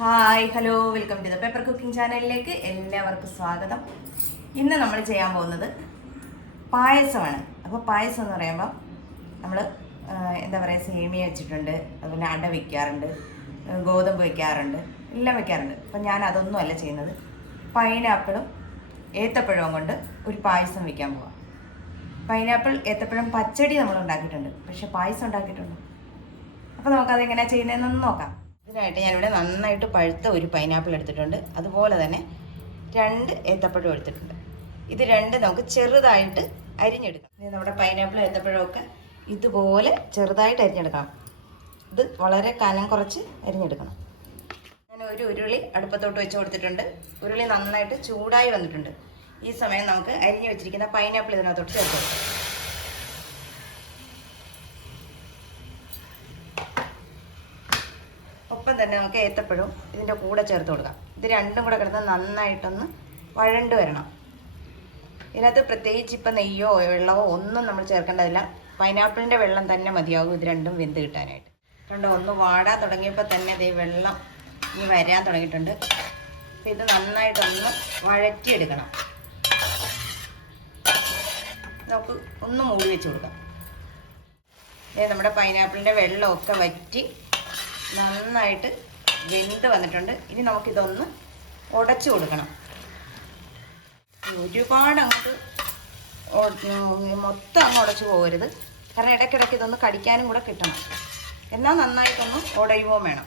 Hi hello welcome to the paper cooking ചാനലിലേക്ക് എല്ലാവർക്കും സ്വാഗതം. ഇന്ന് നമ്മൾ ചെയ്യാൻ പോകുന്നത് പായസമാണ്. അപ്പോൾ പായസം എന്ന് പറയുമ്പോൾ നമ്മൾ എന്താ പറയുക സേമിയ വെച്ചിട്ടുണ്ട് അതുപോലെ അട വയ്ക്കാറുണ്ട് ഗോതമ്പ് വയ്ക്കാറുണ്ട് എല്ലാം വയ്ക്കാറുണ്ട് അപ്പം ഞാൻ അതൊന്നും അല്ല ചെയ്യുന്നത്. പൈനാപ്പിളും ഏത്തപ്പഴവും കൊണ്ട് ഒരു പായസം വയ്ക്കാൻ പോവാം. പൈനാപ്പിൾ ഏത്തപ്പഴം പച്ചടി നമ്മൾ ഉണ്ടാക്കിയിട്ടുണ്ട്. പക്ഷെ പായസം ഉണ്ടാക്കിയിട്ടുണ്ട്? അപ്പോൾ എങ്ങനെയാണ് ചെയ്യുന്നതെന്നൊന്ന് നോക്കാം. ഇതിനായിട്ട് ഞാനിവിടെ നന്നായിട്ട് പഴുത്ത ഒരു പൈനാപ്പിൾ എടുത്തിട്ടുണ്ട്. അതുപോലെ തന്നെ രണ്ട് ഏത്തപ്പഴം എടുത്തിട്ടുണ്ട്. ഇത് രണ്ട് നമുക്ക് ചെറുതായിട്ട് അരിഞ്ഞെടുക്കാം. നമ്മുടെ പൈനാപ്പിൾ ഏത്തപ്പഴമൊക്കെ ഇതുപോലെ ചെറുതായിട്ട് അരിഞ്ഞെടുക്കണം. ഇത് വളരെ കനം കുറച്ച് അരിഞ്ഞെടുക്കണം. ഞാൻ ഒരു ഉരുളി അടുപ്പത്തോട്ട് വെച്ച് കൊടുത്തിട്ടുണ്ട്. ഉരുളി നന്നായിട്ട് ചൂടായി വന്നിട്ടുണ്ട്. ഈ സമയം നമുക്ക് അരിഞ്ഞു വെച്ചിരിക്കുന്ന പൈനാപ്പിൾ ഇതിനകത്തോട്ട് ചേർത്ത് കൊടുക്കാം തന്നെ നമുക്ക് ഏത്തപ്പഴവും ഇതിന്റെ കൂടെ ചേർത്ത് കൊടുക്കാം. ഇത് രണ്ടും കൂടെ കിടന്ന് നന്നായിട്ടൊന്ന് വഴണ്ട് വരണം. ഇതിനകത്ത് പ്രത്യേകിച്ച് ഇപ്പം നെയ്യോ വെള്ളമോ ഒന്നും നമ്മൾ ചേർക്കേണ്ടതില്ല. പൈനാപ്പിളിന്റെ വെള്ളം തന്നെ മതിയാകും ഇത് രണ്ടും വെന്ത് കിട്ടാനായിട്ട്. കണ്ടോ ഒന്ന് വാടാൻ തുടങ്ങിയപ്പോൾ തന്നെ ദേ വെള്ളം ഇനി വരാൻ തുടങ്ങിയിട്ടുണ്ട്. അപ്പം ഇത് നന്നായിട്ടൊന്ന് വഴറ്റിയെടുക്കണം. നമുക്ക് ഒന്ന് മൂടി വെച്ച് കൊടുക്കാം. നമ്മുടെ പൈനാപ്പിളിന്റെ വെള്ളമൊക്കെ വറ്റി നന്നായിട്ട് വെന്ത് വന്നിട്ടുണ്ട്. ഇനി നമുക്കിതൊന്ന് ഉടച്ചു കൊടുക്കണം. ഒരുപാട് അങ്ങോട്ട് മൊത്തം അങ്ങ് ഉടച്ചു പോകരുത്. കാരണം ഇടയ്ക്കിടയ്ക്ക് ഇതൊന്ന് കടിക്കാനും കൂടെ കിട്ടണം. എന്നാൽ നന്നായിട്ടൊന്ന് ഉടയുകയും വേണം.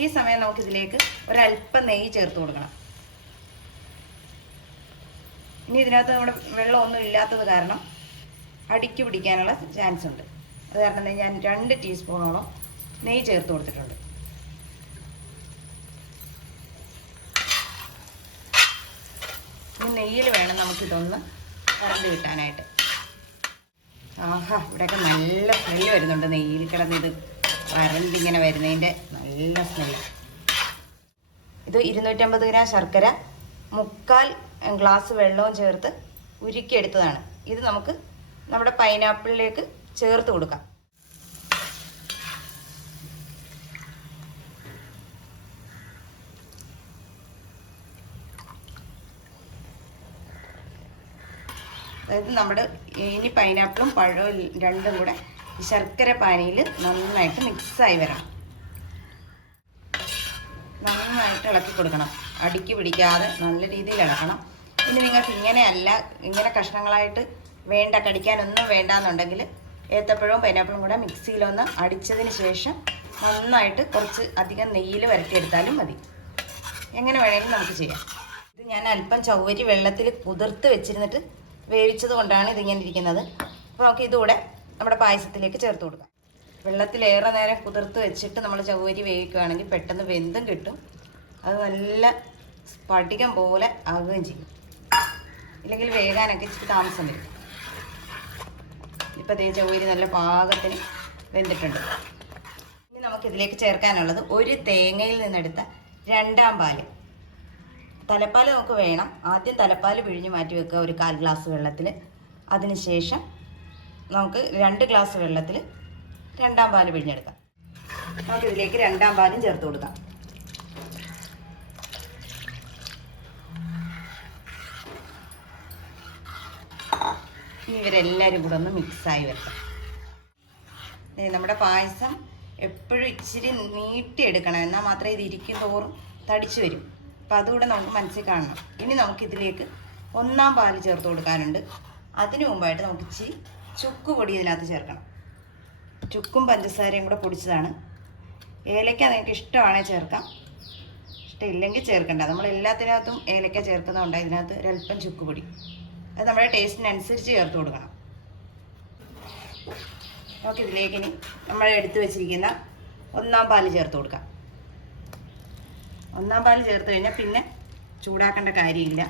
ഈ സമയം നമുക്കിതിലേക്ക് ഒരല്പം നെയ്യ് ചേർത്ത് കൊടുക്കണം. ഇനി ഇതിനകത്ത് നമ്മുടെ വെള്ളമൊന്നും ഇല്ലാത്തത് കാരണം അടിക്ക് പിടിക്കാനുള്ള ചാൻസ് ഉണ്ട് അത് കാരണം ഞാൻ രണ്ട് ടീസ്പൂണോളം നെയ്യ് ചേർത്ത് കൊടുത്തിട്ടുണ്ട്. ഈ നെയ്യിൽ വേണം നമുക്കിതൊന്ന് കറണ്ട് കിട്ടാനായിട്ട്. ആഹാ ഇവിടെയൊക്കെ നല്ല സ്മെല്ല് വരുന്നുണ്ട് നെയ്യിൽ കിടന്നിത്. വരണ്ടിങ്ങനെ വരുന്നതിന്റെ നല്ല സ്മെല്ല് ഇത് ഇരുന്നൂറ്റമ്പത് ഗ്രാം ശർക്കര മുക്കാൽ ഗ്ലാസ് വെള്ളവും ചേർത്ത് ഉരുക്കിയെടുത്തതാണ്. ഇത് നമുക്ക് നമ്മുടെ പൈനാപ്പിളിലേക്ക് ചേർത്ത് കൊടുക്കാം. അതായത് നമ്മുടെ ഇനി പൈനാപ്പിളും പഴവും രണ്ടും കൂടെ ശർക്കര പാനിയിൽ നന്നായിട്ട് മിക്സായി വരണം. നന്നായിട്ട് ഇളക്കി കൊടുക്കണം. അടിക്ക് പിടിക്കാതെ നല്ല രീതിയിൽ ഇളക്കണം. ഇനി നിങ്ങൾക്ക് ഇങ്ങനെയല്ല ഇങ്ങനെ കഷ്ണങ്ങളായിട്ട് വേണ്ട കടിക്കാനൊന്നും വേണ്ടാന്നുണ്ടെങ്കിൽ ഏത്തപ്പഴവും പൈനാപ്പിളും കൂടെ മിക്സിയിലൊന്ന് അടിച്ചതിന് ശേഷം നന്നായിട്ട് കുറച്ച് അധികം നെയ്യിൽ വരട്ടിയെടുത്താലും മതി. എങ്ങനെ വേണമെങ്കിലും നമുക്ക് ചെയ്യാം. ഇത് ഞാൻ അല്പം ചൗവരി വെള്ളത്തിൽ കുതിർത്ത് വെച്ചിരുന്നിട്ട് വേവിച്ചത് കൊണ്ടാണ് ഇതിങ്ങനെ ഇരിക്കുന്നത്. അപ്പോൾ നമുക്ക് ഇതുകൂടെ നമ്മുടെ പായസത്തിലേക്ക് ചേർത്ത് കൊടുക്കാം. വെള്ളത്തിലേറെ നേരം കുതിർത്ത് വെച്ചിട്ട് നമ്മൾ ചവരി വേവിക്കുകയാണെങ്കിൽ പെട്ടെന്ന് വെന്തും കിട്ടും. അത് നല്ല സ്ഫടികം പോലെ ആകുകയും ചെയ്യും. ഇല്ലെങ്കിൽ വേകാനൊക്കെ ഇച്ചിരി താമസം വരും. ഇപ്പോൾ ദേ ചവരി നല്ല പാകത്തിന് വെന്തിട്ടുണ്ട്. ഇനി നമുക്കിതിലേക്ക് ചേർക്കാനുള്ളത് ഒരു തേങ്ങയിൽ നിന്നെടുത്ത രണ്ടാം പാൽ. തലപ്പാൽ നമുക്ക് വേണം. ആദ്യം തലപ്പാൽ പിഴിഞ്ഞ് മാറ്റി വെക്കുക ഒരു കാൽ ഗ്ലാസ് വെള്ളത്തിൽ അതിനുശേഷം നമുക്ക് രണ്ട് ഗ്ലാസ് വെള്ളത്തിൽ രണ്ടാം പാൽ പിഴിഞ്ഞെടുക്കാം. നമുക്ക് ഇതിലേക്ക് രണ്ടാം പാലും ചേർത്ത് കൊടുക്കാം. ഇവരെല്ലാവരും കൂടെ ഒന്ന് മിക്സായി വരട്ടെ നമ്മുടെ പായസം എപ്പോഴും ഇച്ചിരി നീട്ടിയെടുക്കണം. എന്നാൽ മാത്രമേ ഇത് ഇരിക്കും തോറും തടിച്ചു വരും. അപ്പം അതുകൂടെ നമുക്ക് മനസ്സിൽ കാണണം. ഇനി നമുക്കിതിലേക്ക് ഒന്നാം പാൽ ചേർത്ത് കൊടുക്കാനുണ്ട്. അതിനു മുമ്പായിട്ട് നമുക്ക് ഇച്ചിരി ചുക്ക് പൊടി ഇതിനകത്ത് ചേർക്കണം. ചുക്കും പഞ്ചസാരയും കൂടെ പൊടിച്ചതാണ്. ഏലക്ക നിങ്ങൾക്ക് ഇഷ്ടമാണെങ്കിൽ ചേർക്കാം. ഇഷ്ടമില്ലെങ്കിൽ ചേർക്കണ്ട. നമ്മൾ എല്ലാത്തിനകത്തും ഏലക്ക ചേർക്കുന്നതുകൊണ്ട് ഇതിനകത്ത് ഒരല്പം ചുക്ക് പൊടി. അത് നമ്മുടെ ടേസ്റ്റിനനുസരിച്ച് ചേർത്ത് കൊടുക്കണം. നമുക്ക് ഇതിലേക്ക് ഇനി നമ്മൾ എടുത്തു വെച്ചിരിക്കുന്ന ഒന്നാം പാൽ ചേർത്ത് കൊടുക്കാം. ഒന്നാം പാൽ ചേർത്ത് കഴിഞ്ഞാൽ പിന്നെ ചൂടാക്കേണ്ട കാര്യമില്ല.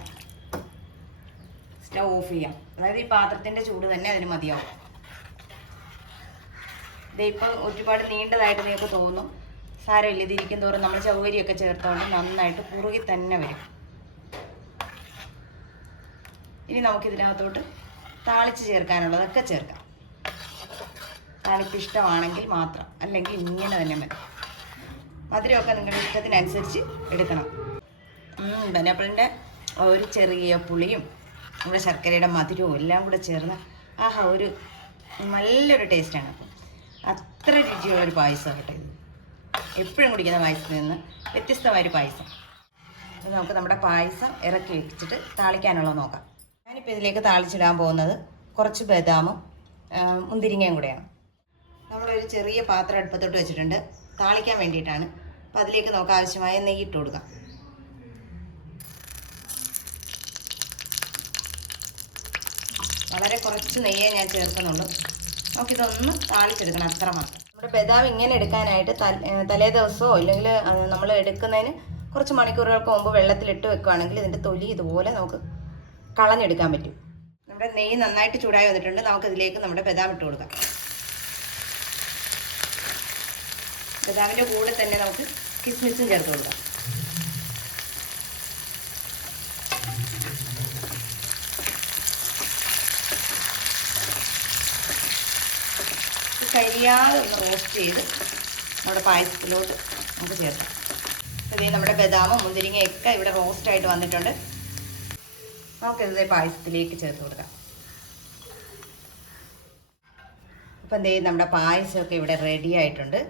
സ്റ്റവ് ഓഫ് ചെയ്യാം. അതായത് ഈ പാത്രത്തിന്റെ ചൂട് തന്നെ അതിന് മതിയാവും. ഇത് ഇപ്പോൾ ഒരുപാട് നീണ്ടതായിട്ട് നിങ്ങൾക്ക് തോന്നും. സാരമില്ല ഇതിരിക്കും തോറും നമ്മൾ ചൗവരിയൊക്കെ ചേർത്തോണ്ട് നന്നായിട്ട് കുറുകി തന്നെ വരും. ഇനി നമുക്കിതിനകത്തോട്ട് താളിച്ച് ചേർക്കാനുള്ളതൊക്കെ ചേർക്കാം. താളിപ്പ് ഇഷ്ടമാണെങ്കിൽ മാത്രം. അല്ലെങ്കിൽ ഇങ്ങനെ തന്നെ മതി. മധുരമൊക്കെ നിങ്ങളുടെ ഇഷ്ടത്തിനനുസരിച്ച് എടുക്കണം. പൈനാപ്പിളിന്റെ ഒരു ചെറിയ പുളിയും നമ്മുടെ ശർക്കരയുടെ മധുരവും എല്ലാം കൂടെ ചേർന്ന് ആഹാ ഒരു നല്ലൊരു ടേസ്റ്റാണ്. അത്ര രുചിയുള്ളൊരു പായസം കേട്ടോ ഇത്. എപ്പോഴും കുടിക്കുന്ന പായസത്തിൽ നിന്ന് വ്യത്യസ്തമായൊരു പായസം. നമുക്ക് നമ്മുടെ പായസം ഇറക്കി വെച്ചിട്ട് താളിക്കാനുള്ളത് നോക്കാം. ഞാനിപ്പോൾ ഇതിലേക്ക് താളിച്ചിടാൻ പോകുന്നത് കുറച്ച് ബദാമും മുന്തിരിങ്ങയും കൂടെയാണ്. നമ്മളൊരു ചെറിയ പാത്രം അടുപ്പത്തോട്ട് വെച്ചിട്ടുണ്ട്. താളിക്കാൻ വേണ്ടിയിട്ടാണ്. അപ്പോൾ അതിലേക്ക് നമുക്ക് ആവശ്യമായ നെയ്യ് ഇട്ട് കൊടുക്കാം. വളരെ കുറച്ച് നെയ്യേ ഞാൻ ചേർക്കുന്നുള്ളൂ. നമുക്കിതൊന്ന് താളിച്ചെടുക്കണം അത്ര മാത്രം. നമ്മുടെ ബദാം ഇങ്ങനെ എടുക്കാനായിട്ട് തലേ ദിവസമോ ഇല്ലെങ്കിൽ നമ്മൾ എടുക്കുന്നതിന് കുറച്ച് മണിക്കൂറുകൾക്ക് മുമ്പ് വെള്ളത്തിലിട്ട് വെക്കുകയാണെങ്കിൽ ഇതിന്റെ തൊലി ഇതുപോലെ നമുക്ക് കളഞ്ഞെടുക്കാൻ പറ്റും. നമ്മുടെ നെയ്യ് നന്നായിട്ട് ചൂടായി വന്നിട്ടുണ്ട്. നമുക്കിതിലേക്ക് നമ്മുടെ ബദാം ഇട്ട് കൊടുക്കാം. ബദാമിന്റെ കൂടെ തന്നെ നമുക്ക് കിസ്മിസും ചേർത്ത് കൊടുക്കാം ഇത് കരിയാതെ ഒന്ന് റോസ്റ്റ് ചെയ്ത് നമ്മുടെ പായസത്തിലോട്ട് നമുക്ക് ചേർക്കാം. അതേ നമ്മുടെ ബദാമും മുന്തിരിങ്ങയൊക്കെ ഇവിടെ റോസ്റ്റ് ആയിട്ട് വന്നിട്ടുണ്ട് നമുക്കിത് പായസത്തിലേക്ക് ചേർത്ത് കൊടുക്കാം. അപ്പം ദേ നമ്മുടെ പായസമൊക്കെ ഇവിടെ റെഡി ആയിട്ടുണ്ട്.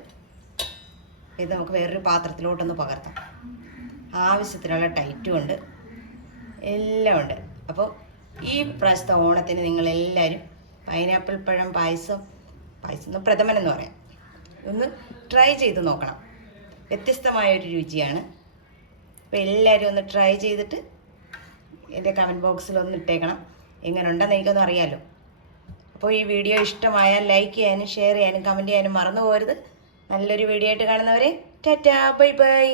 ഇത് നമുക്ക് വേറൊരു പാത്രത്തിലോട്ടൊന്ന് പകർത്താം. ആവശ്യത്തിനുള്ള ടൈറ്റും ഉണ്ട്. എല്ലാം ഉണ്ട്. അപ്പോൾ ഈ പ്രാവശ്യത്തെ ഓണത്തിന് നിങ്ങളെല്ലാവരും പൈനാപ്പിൾ പഴം പായസം പായസം പ്രഥമൻ എന്ന് പറയാം. ഒന്ന് ട്രൈ ചെയ്ത് നോക്കണം. വ്യത്യസ്തമായ ഒരു രുചിയാണ്. അപ്പോൾ എല്ലാവരും ഒന്ന് ട്രൈ ചെയ്തിട്ട് എന്റെ കമന്റ് ബോക്സിൽ ഒന്ന് ഇട്ടേക്കണം. എങ്ങനെ ഉണ്ടെന്ന് എനിക്കൊന്നും അറിയാമല്ലോ അപ്പോൾ ഈ വീഡിയോ ഇഷ്ടമായാൽ ലൈക്ക് ചെയ്യാനും ഷെയർ ചെയ്യാനും കമന്റ് ചെയ്യാനും മറന്നു പോകരുത്. നല്ലൊരു വീഡിയോ ആയിട്ട് കാണുന്നവരെ ടാറ്റാ ബൈ ബൈ.